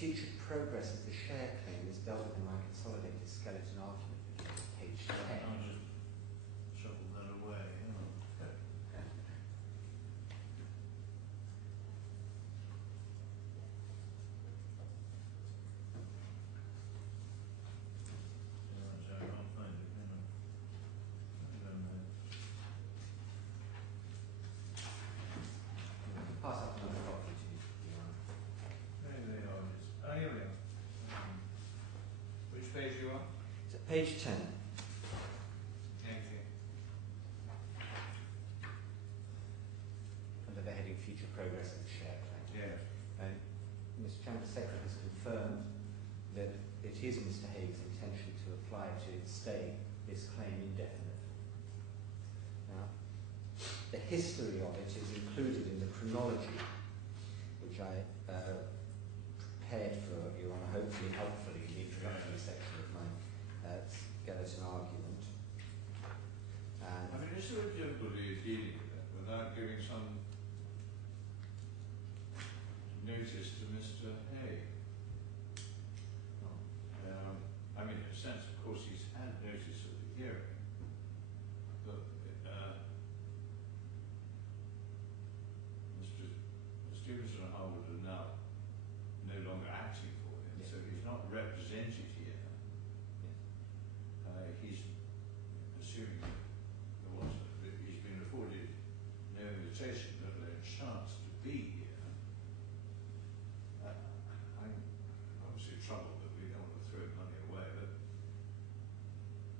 future progress of the share claim is dealt with in my consolidated skeleton argument, page 10. I'll just shuffle that away. I can't find it. Hang on. I don't know. Pass up another copy to you. There they are. Oh, here we are. Which page are you on? So page 10. Thank you. Under the heading Future Progress of the Share Claim. Yes. And Mr. Chamber Secretary has confirmed that it is Mr. Haig's intention to apply to stay this claim indefinitely. Now, the history of it is included in the chronology, which I prepared for you on, hopefully helpfully, in the introductory section of my skeleton argument. I mean, is there a difficulty in dealing with that without giving some notice to Mr. Haigh? I mean, in a sense, of course, he's had notice of the hearing, but Mr. Stevenson and Harwood are now no longer acting for him, yes. so he's not represented here. Yes. He's assuming he's been afforded no invitation, let alone chance to be here. I'm obviously troubled that we don't want to throw money away, but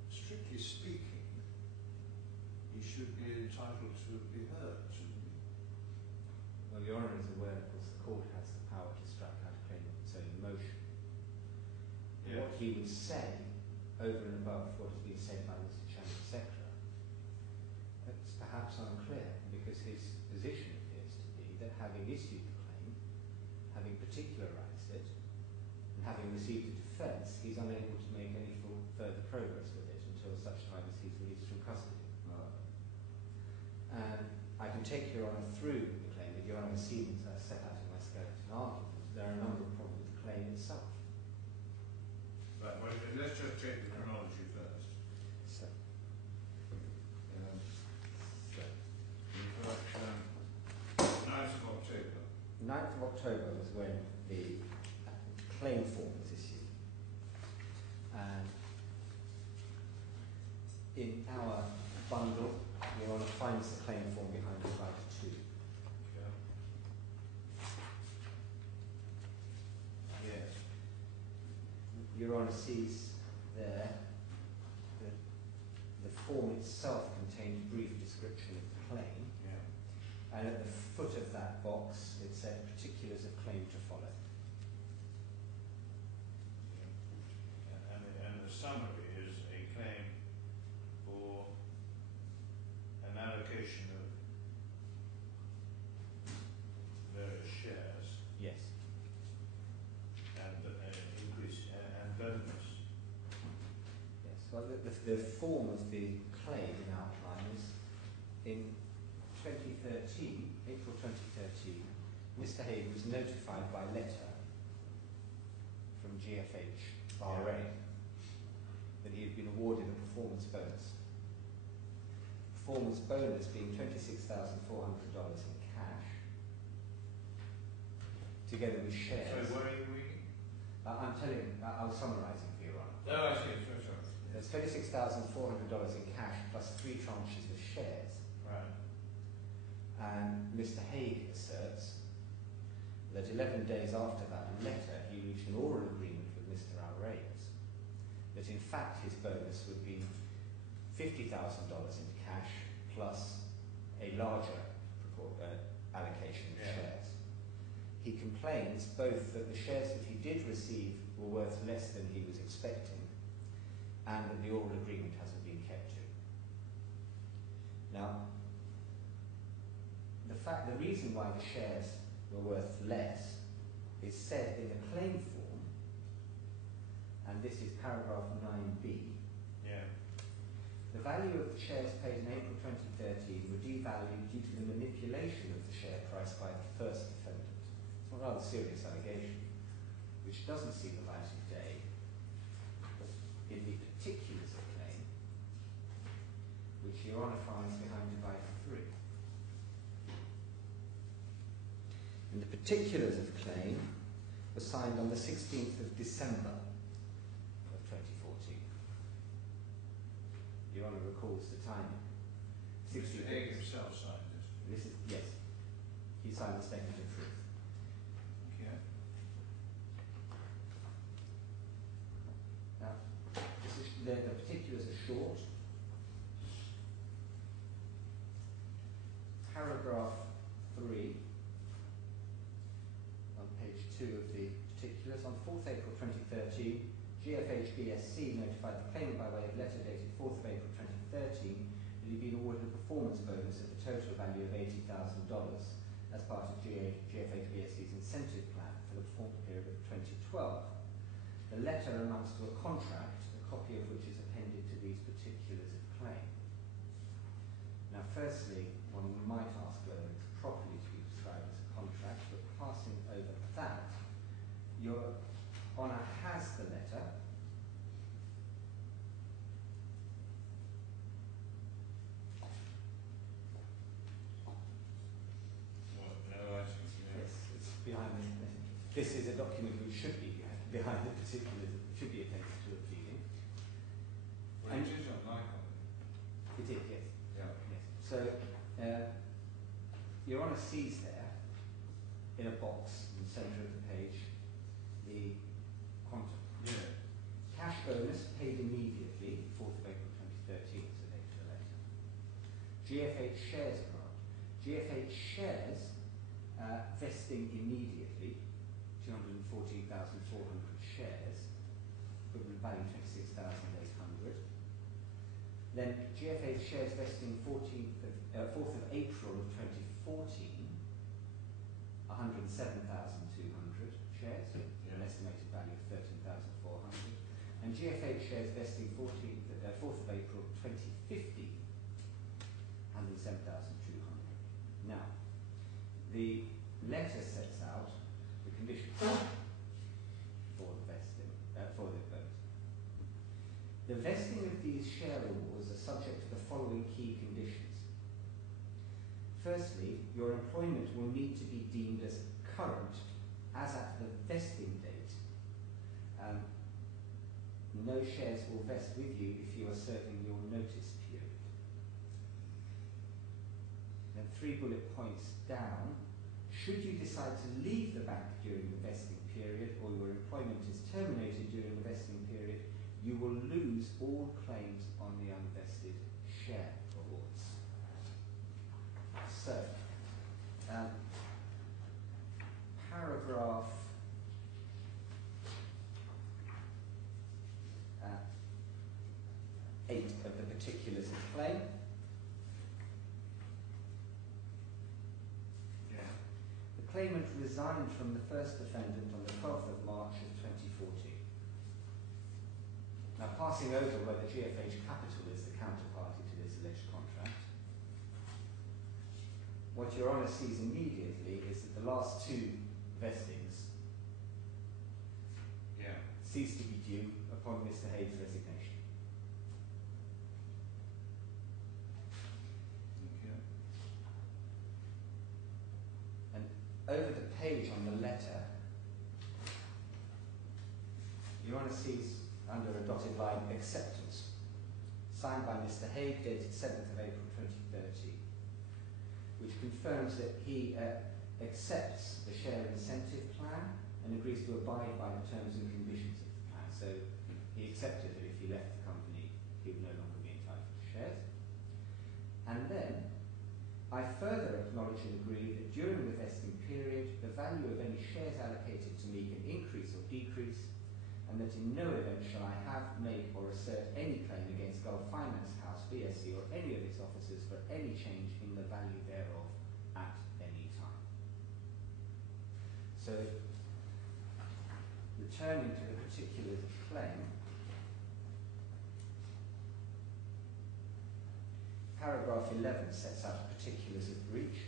strictly speaking, he should be entitled to be heard, shouldn't he? Well, Your Honour is aware, of course, the court has the power to strike out a claim of its own motion. Yeah. What he would say, over and above what has been said by Mr. Chamber Secretary, it's perhaps unclear, because his position appears to be that having issued the claim, having particularised it, and having received a defence, he's unable to make any further progress with it until such time as he's released from custody. And I can take Your Honour through the claim, but Your Honour has seen, as I set out in my skeleton argument, there are a number of problems with the claim itself. Right, well, let's just take the chronology first. So, You've got 9th of October. 9th of October was when the claim form was issued. And in our bundle, Your Honour finds the claim form behind slide 2. Yeah. Yes. Your Honour sees there that the form itself contained a brief description of the claim, Yeah. and at the foot of that box it said particulars of claim to follow. And the summary is a claim for an allocation of various shares Yes. and increase and bonus. Yes. Well, the form of the claim in outline is in 2013, April 2013, Mr. Haigh was notified by letter from GFH Bahrain that he had been awarded a performance bonus. Performance bonus being $26,400 in cash, together with shares. So where are you reading? I'm telling, I was summarising for you, Ron. Oh, I see. Sorry. There's $26,400 in cash plus 3 tranches of shares. Right. And Mr. Haigh asserts that 11 days after that letter, he reached an oral agreement with Mr. Al-Reyes that in fact his bonus would be $50,000 in cash plus a larger allocation of shares. He complains both that the shares that he did receive were worth less than he was expecting, and that the oral agreement hasn't been kept to. Now, the reason why the shares were worth less is said in the claim form, and this is paragraph 9b. Yeah. The value of the shares paid in April 2013 were devalued due to the manipulation of the share price by the first defendant. It's a rather serious allegation. which doesn't see the light of day in the particulars of claim, which Your Honour finds behind divider 3. And the particulars of claim were signed on the 16th of December of 2014. Your Honour recalls the timing. Mr. Haigh himself signed this. This is, yes, he signed the statement of truth. Okay. Now, the particulars are short. Paragraph 3 on page 2 of the particulars. On 4th April 2013, GFH BSc notified the claimant by way of letter dated 4th of April 2013 that he'd been awarded a performance bonus of the total value of $80,000 as part of GFH BSc's incentive plan for the performance period of 2012. The letter amounts to a contract, a copy of which is appended to these particulars of claim. Now, firstly, one might ask whether it's properly to be described as a contract, but passing over that, Your Honour has the letter. Well, no, I think, Yes, it's behind the. This is a document which should be behind the particulars, should be appended to a pleading. Well, it is on my copy. It is, yes. Yeah. Yes. So, Your Honour sees there, in a box in the centre of the page, the quantum. Yeah. Cash bonus paid immediately, 4th of April 2013 is the date of the letter. GFH shares grant. GFH shares vesting immediately, 214,400 shares, equivalent value 26,800. Then GFH shares vesting 4th of April of 2014, 107,200 shares, Yeah. an estimated value of 13,400. And GFH shares vesting 4th of April 2050, 107,200. Now, the letter sets out the conditions for the vesting, for the bonus. The vesting of these share awards are subject to the following key conditions. Firstly, your employment will need to be deemed as current as at the vesting date. No shares will vest with you if you are serving your notice period. Then 3 bullet points down. Should you decide to leave the bank during the vesting period or your employment is terminated during the vesting period, you will lose all claims on the unvested share awards. So, paragraph 8 of the particulars of claim. Yeah. The claimant resigned from the first defendant on the 12th of March of 2014. Now, passing over whether GFH Capital is the counterparty to this alleged contract, what Your Honour sees immediately is that the last 2 vestings Yeah. cease to be due upon Mr. Haigh's resignation. Okay. And over the page on the letter, Your Honour sees under a dotted line acceptance, signed by Mr. Haigh, dated 7th of April 2013, which confirms that he accepts the share incentive plan and agrees to abide by the terms and conditions of the plan. So he accepted that if he left the company, he would no longer be entitled to shares. And then I further acknowledge and agree that during the vesting period, the value of any shares allocated to me can increase or decrease, and that in no event shall I have, make, or assert any claim against Gulf Finance House, BSc, or any of its officers for any change in the value thereof at any time. So, returning to the particulars of claim, paragraph 11 sets out particulars of breach.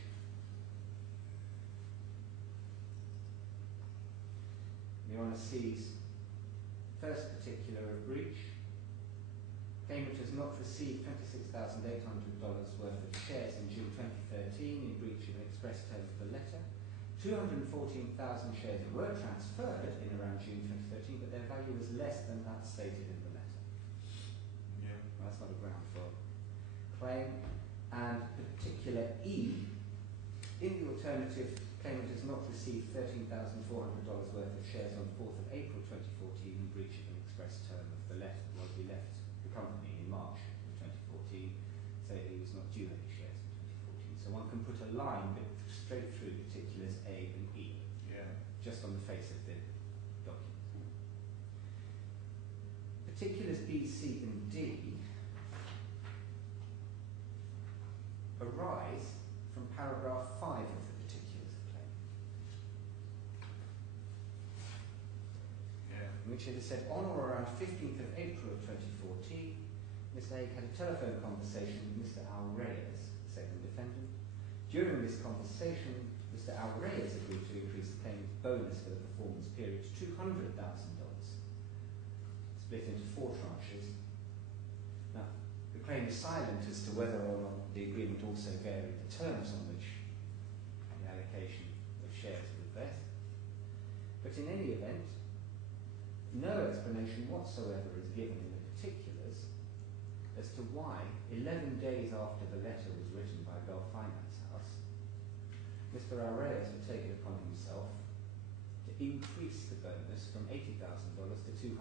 Your Honour sees first particular of breach. Claimant has not received $26,800 worth of shares in June 2013 in breach of an express term of the letter. 214,000 shares were transferred in around June 2013, but their value was less than that stated in the letter. Yeah. Well, that's not a ground for claim. And particular E, in the alternative, claimant has not received $13,400 worth of shares on 4th of April 2014 in breach of an express term of the letter. Well, he left the company in March of 2014, so he was not due any shares in 2014. So one can put a line straight through particulars A and E, just on the face of the document. Particulars B, C and D arise from paragraph 5 of the particulars of claim, in which it is said, on or around 15th of April of 2014, Mr. Haigh had a telephone conversation with Mr. Al Reyes, the second defendant. During this conversation, Mr. Al Reyes agreed to increase the claimant's bonus for the performance period to $200,000, split into 4 tranches. Now, the claim is silent as to whether or not the agreement also varied the terms on which the allocation of shares would vest. But in any event, no explanation whatsoever is given in the particulars as to why, 11 days after the letter was written by Gulf Finance House, Mr. Arrayas had taken upon himself to increase the bonus from $80,000 to $200,000.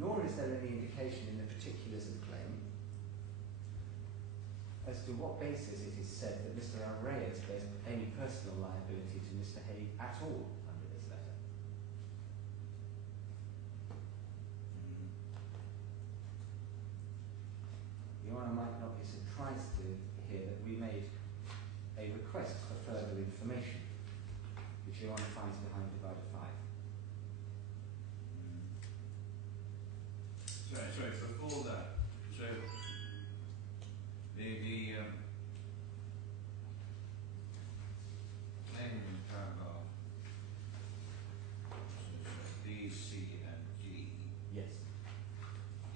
Nor is there any indication in the particulars of the claim as to what basis it is said that Mr. Arrayas bears any personal liability to Mr. Haigh at all under this letter. Your Honour might not be surprised to hear that we made a request for further information, which Your Honour finds behind divider 5. Sorry, before that, so the claim in paragraph B, C and D Yes.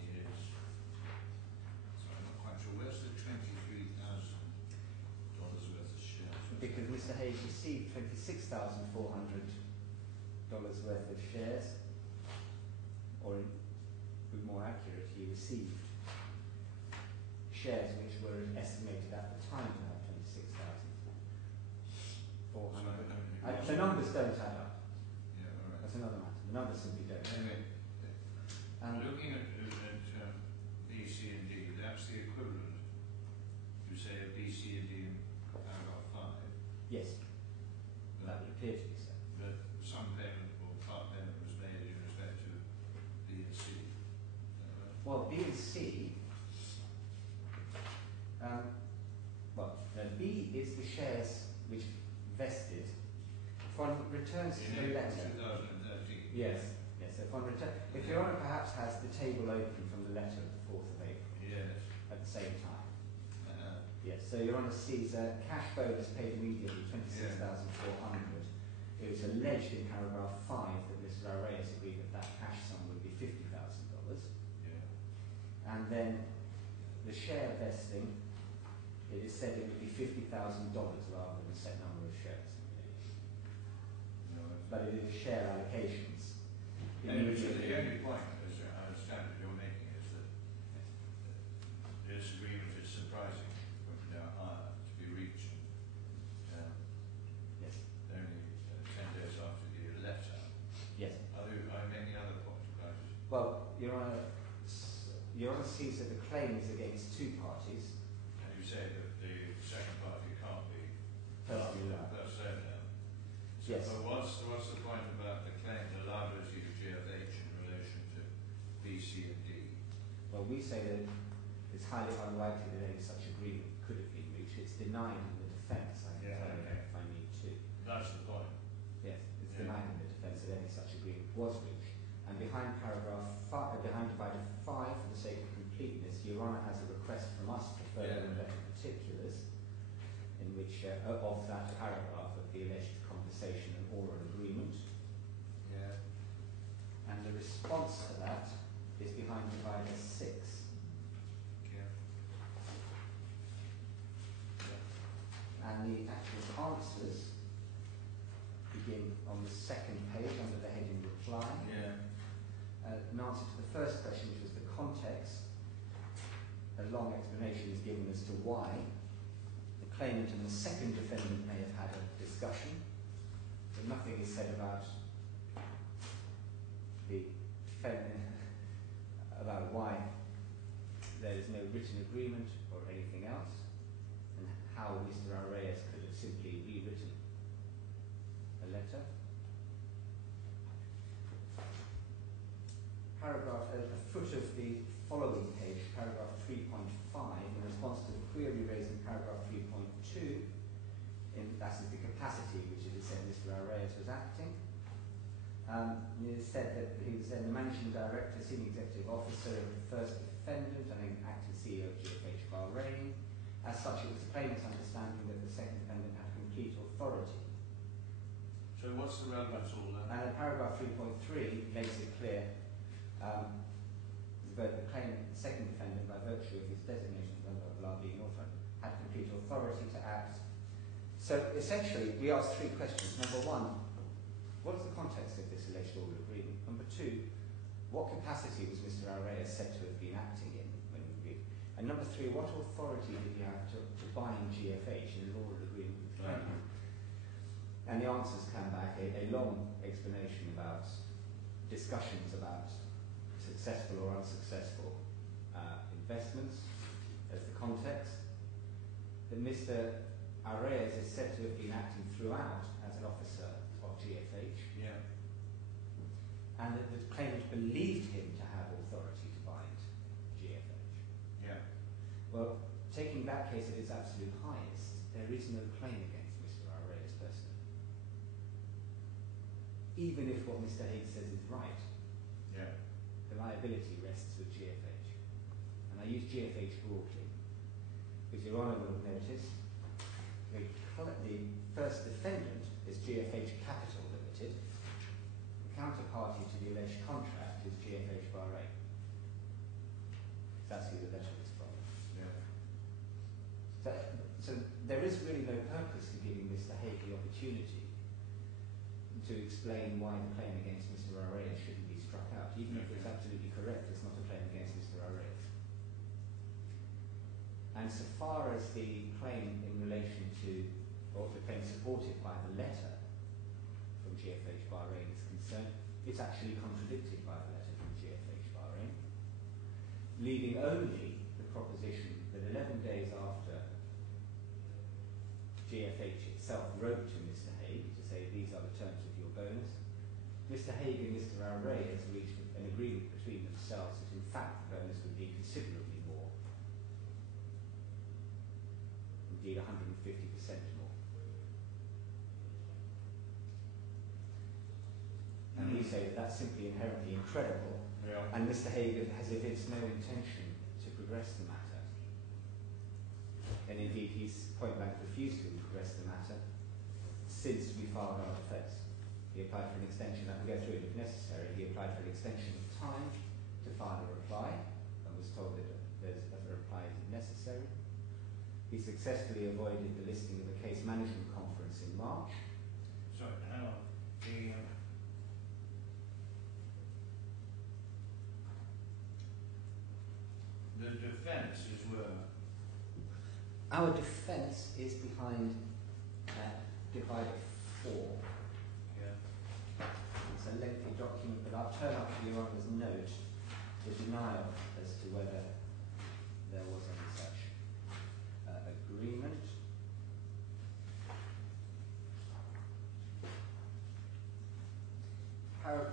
is, sorry, I'm not quite sure, where's the $23,000 worth of shares? Because Mr. Haigh received $26,400 worth of shares, or to be more accurate, he received shares which were estimated at the time to have $26,400. The numbers don't add up. Yeah, all right. That's another matter. The numbers simply don't. Anyway, And looking at B, C and D, that's the equivalent, you say, of B, C and D in paragraph 5. yes, that would appear to be so. But some payment or part payment was made in respect to B and C. Well, B and C. B is the shares which vested. If one returns to the letter. 2013. Yes. If one if Your Honour perhaps has the table open from the letter of the 4th of April. Yes. At the same time. Yes. So Your Honour sees a cash bonus paid immediately, $26,400. It was alleged in paragraph 5 that Mr. Arrayas agreed that that cash sum would be $50,000. Yeah. And then the share vesting, it is said it would be $50,000 rather than a set number of shares. No, But it is share allocations. Anyway, so the only point, as I understand that you're making, is that this agreement is surprising, pointed out higher, to be reached Yes. only 10 days after the letter. Yes. Are there any other points about it? Well, Your Honour sees that the claim is against 2 parties. And you say that the second party can't be Personally liable. So, Yes. but what's the point about the claim, the liability of GFH in relation to B, C and D? Well, we say that it's highly unlikely that any such agreement could have been reached. It's denied in the defence, I can tell you if I need to. That's the point. Yes, it's denied in the defence that any such agreement was reached. And behind paragraph 5, behind divider 5, for the sake of completeness, Your Honour has a request from us for further and better particulars, in which of that paragraph of the alleged conversation and oral agreement. Yeah. And the response to that is behind divider 6. Yeah. And the actual answers begin on the second page under the heading reply. Yeah. In answer to the first question, which was the context, a long explanation is given as to why the claimant and the second defendant may have had a discussion, but nothing is said about the about why there is no written agreement or anything else, and how Mr. Arrayas could have simply rewritten a letter. Paragraph at the foot of the following page, paragraph 3.5, in response to the query raised in paragraph 3.2, that is the capacity which it is said Mr. Arrayas was acting. It is said that he was then the managing director, senior executive officer of the first defendant and acting CEO of GFH Bahrain. As such, it was the claimant's understanding that the second defendant had complete authority. So what's the relevance of all that? And paragraph 3.3 makes it clear that the claimant, the second defendant, by virtue of his designation of being authorized, had complete authority to act. So essentially, we asked three questions. Number one, what is the context of this alleged oral agreement? Number two, what capacity was Mr. Arrayas said to have been acting in when reviewed? And number three, what authority did he have to bind GFH in an oral agreement with the claimant? And the answers come back, a long explanation about discussions about successful or unsuccessful investments as the context. That Mr. Arrayas is said to have been acting throughout as an officer of GFH. Yeah. And that the claimant believed him to have authority to bind GFH. Yeah. Well, taking that case at its absolute highest, there is no claim against Mr. Arrayas personally. Even if what Mr. Haigh says is right, Yeah. the liability rests with GFH. And I use GFH broadly, because Your Honour will have noticed the first defendant is GFH Capital Limited. The counterparty to the alleged contract is GFH Bahrain. That's who the letter is from. Yeah. So there is really no purpose to giving Mr. Haigh the opportunity to explain why the claim against Mr. Arrayas shouldn't be struck out. Even if it's absolutely correct, it's not a claim against Mr. Arrayas. And so far as the claim in relation to, or the claim supported by the letter from GFH Bahrain is concerned, it's actually contradicted by the letter from GFH Bahrain, leaving only the proposition that 11 days after GFH itself wrote to Mr. Haigh to say these are the terms of your bonus, Mr. Haigh and Mr. Arrayas reached an agreement between themselves that in fact the bonus would be considerably more, indeed 150% more. And we say that that's simply inherently incredible, and Mr. Haigh has evinced no intention to progress the matter. And indeed he's point blank refused to progress the matter since we filed our defence. He applied for an extension, I can go through it if necessary, he applied for an extension of time to file a reply and was told that a reply is necessary. He successfully avoided the listing of a case management conference in March. Sorry, hang on. The defence is where? Our defence is behind divider 4. Yeah. It's a lengthy document, but I'll turn up to Your Honour's note the denial as to whether there was any such agreement.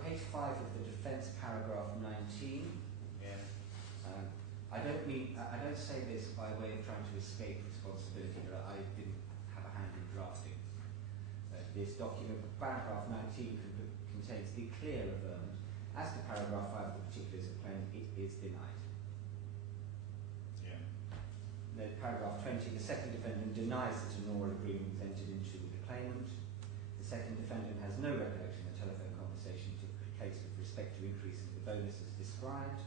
Page 5 of the defence, paragraph 19. Yeah. I don't say this by way of trying to escape responsibility, but I didn't have a hand in drafting this document. Paragraph 19 contains the clear averment. As to paragraph 5, the particulars of claim, it is denied. Yeah. The paragraph 20, the second defendant denies that an oral agreement was entered into with the claimant. The second defendant has no recollection of the telephone conversation took place with respect to increasing the bonus as described.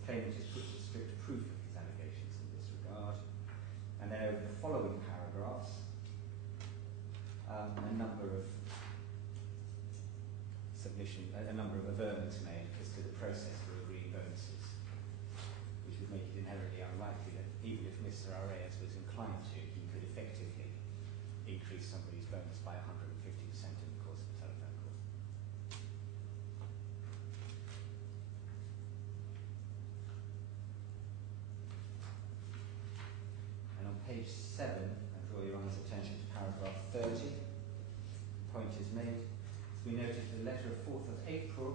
The claimant is put to strict proof of his allegations in this regard. And then over the following paragraphs, a number of averments made as to the process for agreeing bonuses, which would make it inherently unlikely that even if Mr. Arias was inclined to, he could effectively increase somebody's bonus by 150% in the course of a telephone call. And on page 7, I draw your honour's attention to paragraph 30. The point is made. We noted the letter of 4th of April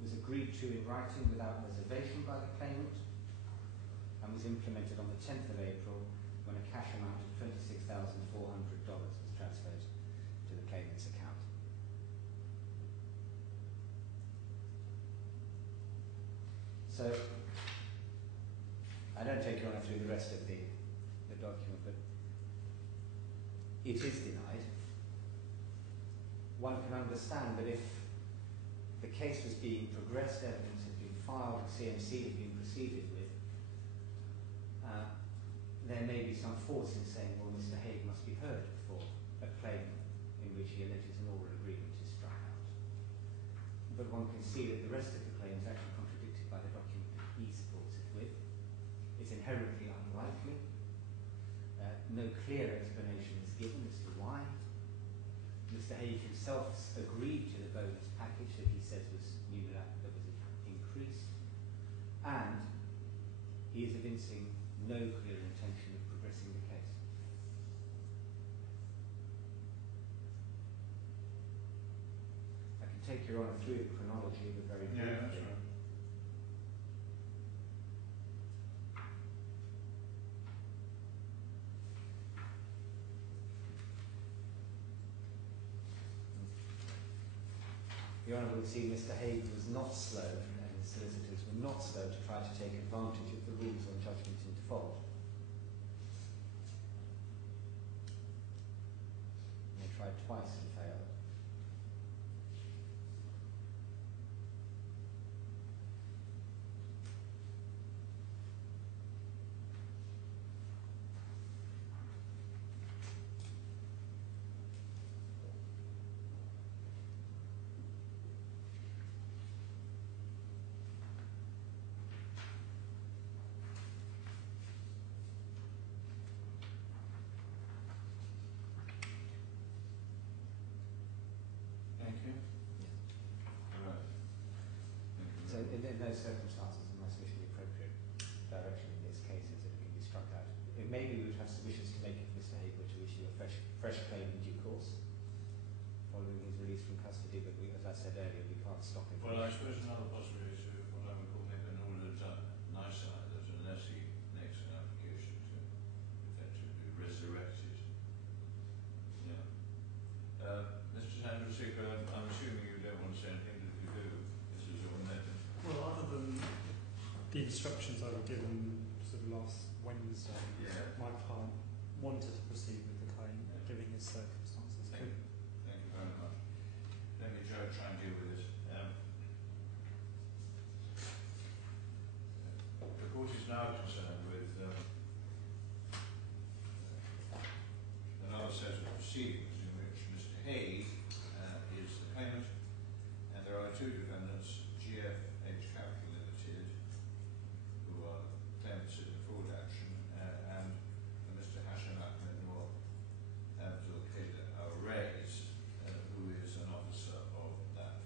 was agreed to in writing without reservation by the claimant and was implemented on the 10th of April when a cash amount of $26,400 was transferred to the claimant's account. So, I don't take your honour through the rest of the document, but it is denied. One can understand that if the case was being progressed, evidence had been filed, CMC had been proceeded with, there may be some force in saying, well, Mr. Haigh must be heard before a claim in which he alleges an oral agreement is struck out. But one can see that the rest of the claim is actually contradicted by the document that he supports it with. It's inherently unlikely. No clear explanation is given as to why. Mr. Haigh himself agreed to the bonus package that he says was increased, and he is evincing no clear intention of progressing the case. I can take your honour through the chronology of a very brief that's thing. right. Your Honour will see Mr. Haigh was not slow, and his solicitors were not slow to try to take advantage of the rules on judgment in default. They tried twice and failed. In those circumstances, the most officially appropriate direction in this case is that it can be struck out. Maybe we would have submissions to make if Mr. Haigh were to issue a fresh claim in due course, following his release from custody, but as I said earlier, we can't stop him. Well, I suppose another possibility is what I would call maybe an order nicer, that unless he makes an application to effectively resurrect it. Yeah. Mr. Sandrusik, I'm assuming you don't want to say anything, that you do. This is your method. Well, other than the instructions I was given sort of last Wednesday, my client wanted to proceed with the claim, given his circumstances. Thank you very much. Let me try and deal with this. The court is now concerned with another set of proceedings in which Mr. Haigh is the claimant, and there are two defendants, GFH Capital Limited, who are claimants in the fraud action, and Mr. Hisham Abdul Qadir Rays, who is an officer of that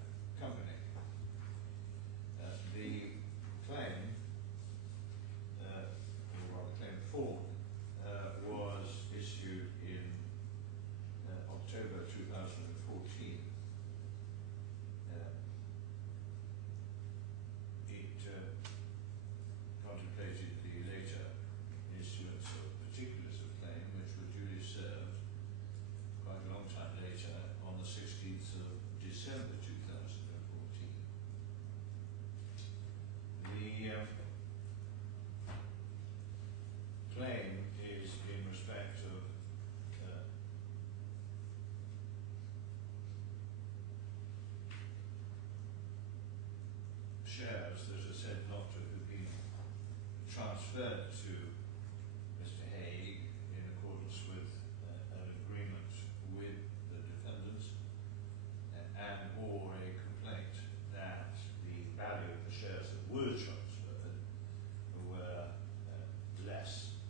shares that are said not to have been transferred to Mr. Haigh in accordance with an agreement with the defendants and or a complaint that the value of the shares that were transferred were less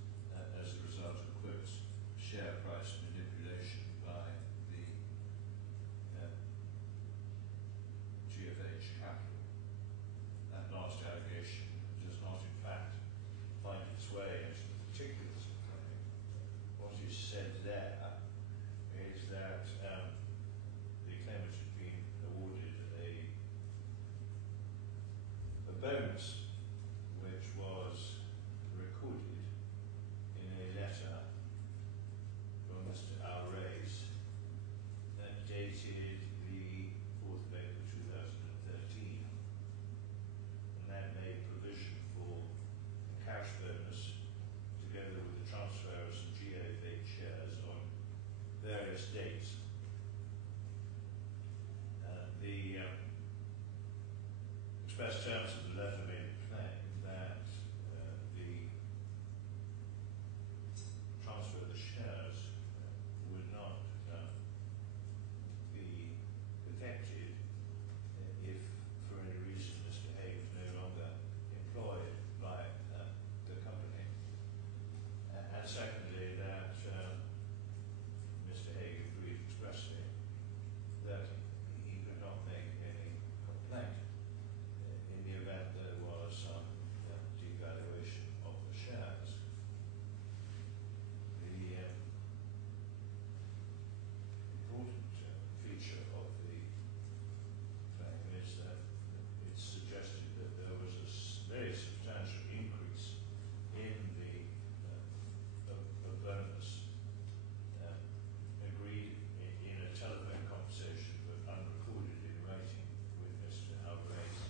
as a result of, quotes, share price manipulation by the GFH capital. That last allegation does not, in fact, find its way into the particulars of the claim. What is said there is that the claimant had been awarded a bonus which was recorded in a letter from Mr. Alrays dated the 4th of April 2013, and that made provision for a cash bonus together with the transfer of some GFH shares on various dates. The express terms of the letter made it plain that the transfer of the shares would not be effected if, for any reason, Mr. Haigh was no longer employed by the company. And secondly, that Mr. Haigh agreed expressly that he could not make any complaint in the event there was some devaluation of the shares. The important feature of the claim is that it's suggested that there was a very substantial increase in the bonus agreed in a telephone conversation but unrecorded in writing with Mr. Alrays.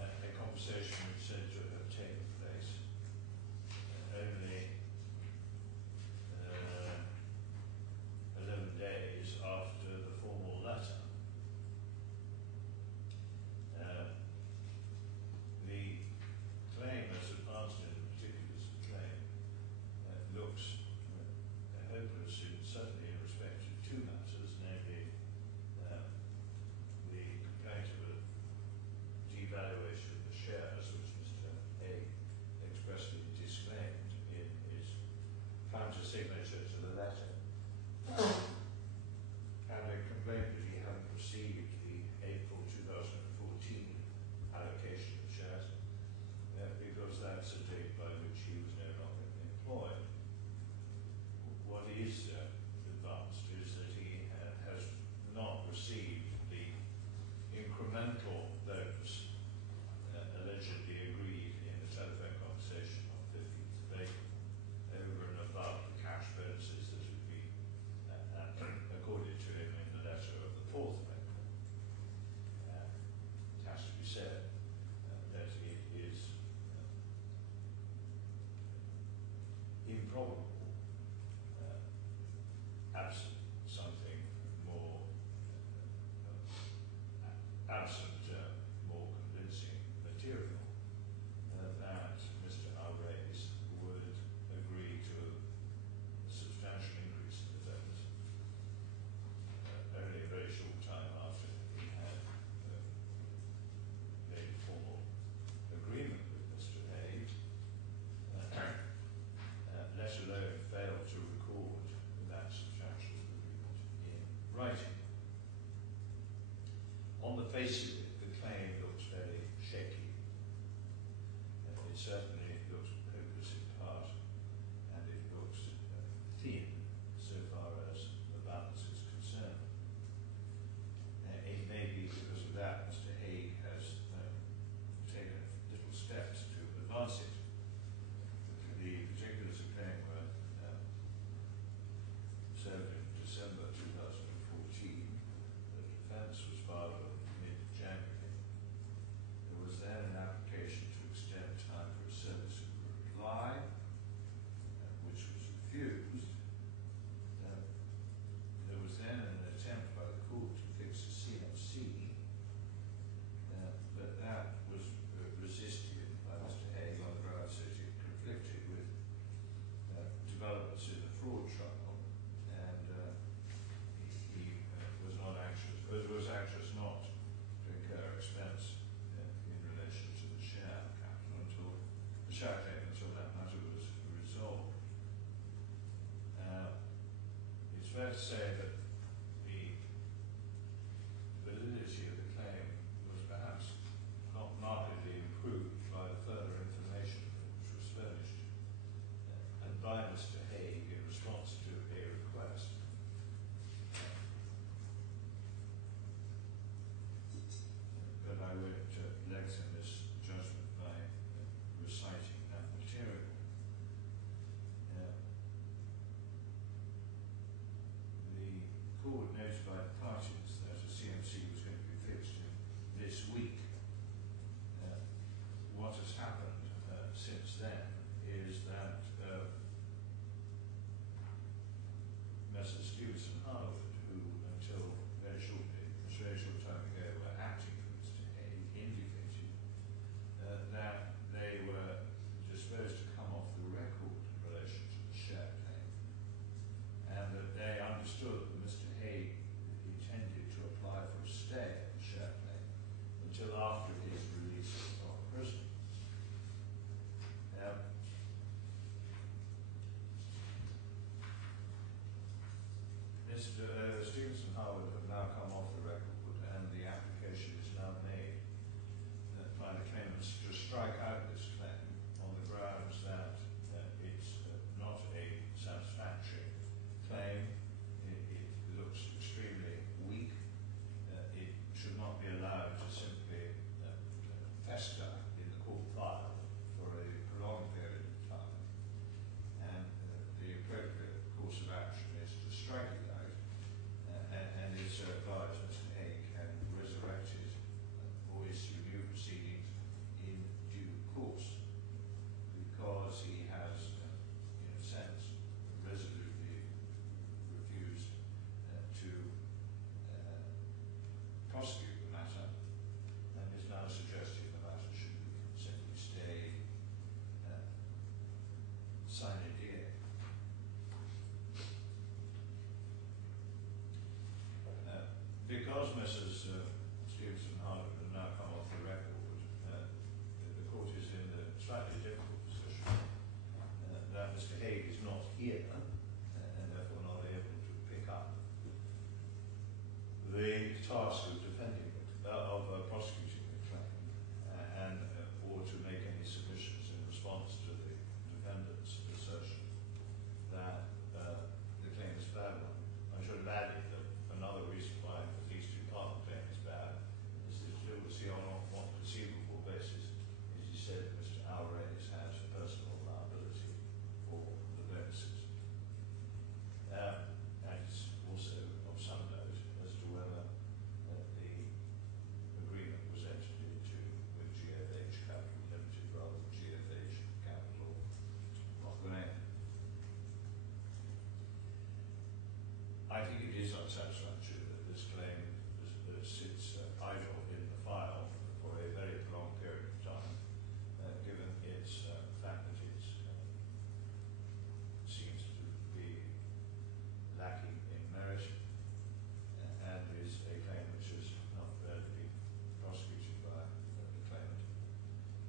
A conversation which said to have taken place only 11 days after the formal letter. The claim, as advanced in the particulars of the claim, looks hopeless certainly in respect to two matters, namely the complaint of a devaluation of the shares, which Mr. Haigh expressly disclaimed in his counter-signature to the letter, and a complaint that he hadn't received the April 2014 allocation of shares because that's a date by which he was no longer employed. What is advanced is that he has not received the incremental bonus allegedly agreed in the telephone conversation on 15th of April, over and above the cash bonuses that had been accorded to him in the letter of the 4th of April. It has to be said that it is improbable, absent something more, absent more convincing material, that Mr. Alrays would agree to a substantial increase in the bonus only a very short time after he had made a formal agreement with Mr. Haigh, let alone failed to record that substantial agreement in writing. On the face of it, the claim looks very shaky. It certainly looks hopeless in part, and it looks thin so far as the balance is concerned. It may be because of that Mr. Haigh has taken little steps to advance it. The particulars of claim were served in December 2014. The defence was filed in mid-January. There was then an application to extend time for a to say that the validity of the claim was perhaps not markedly improved by the further information which was furnished and by Mr. Haigh in response to a request. But I won't lengthen this judgment by reciting that material. The court notified the parties that a CMC was going to be fixed in this week. What has happened since then is that Messrs. Stevens and Harwood, who until very shortly, a very short time ago, were acting for Mr. Haigh, indicated that they were disposed to come off the record in relation to the share claim, and that they understood that Mr. Haigh intended to apply for a stay of the share claim until after his release from prison. Mr. Stevens and Harwood have now come off the record, and the application is now made by the claimants to strike out this claim on the grounds that it's not a satisfactory claim. It looks extremely weak. It should not be allowed to simply fester in the court file for a prolonged period of time. And the appropriate course of action is to strike it out, and it's advised Mr. Haigh can resurrect it or issue new proceedings in due course, because he has, in a sense, resolutely refused to prosecute the matter, and is now suggesting the matter should simply stay sine die. Because Messrs. Stevens and Harwood have now come off the record, the court is in a slightly difficult position. That Mr. Haigh is not here, and therefore not able to pick up the task of defending it, of prosecuting the claim, and or to make any submissions in response to the defendant's assertion that the claim is a bad one. I should have added that another reason why at least in part the claim is bad is that it will see on what conceivable basis is he said that Mr. Alvarez has personal liability for the bonuses. And it's also of some note as to whether the agreement was entered into with GFH Capital Limited rather than GFH Capital Rockland. I think it is unsatisfactory that this claim sits idle in the file for a very prolonged period of time, given its fact that it seems to be lacking in merit, and is a claim which is not validly prosecuted by the claimant,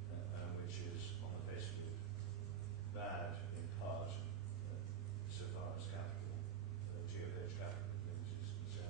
and which is on the face of it bad in part so far as GFH Capital Limited is concerned.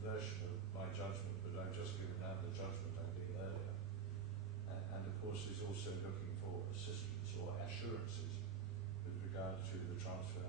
version of my judgment, but I've just given out the judgment I gave earlier. And of course is also looking for assistance or assurances with regard to the transfer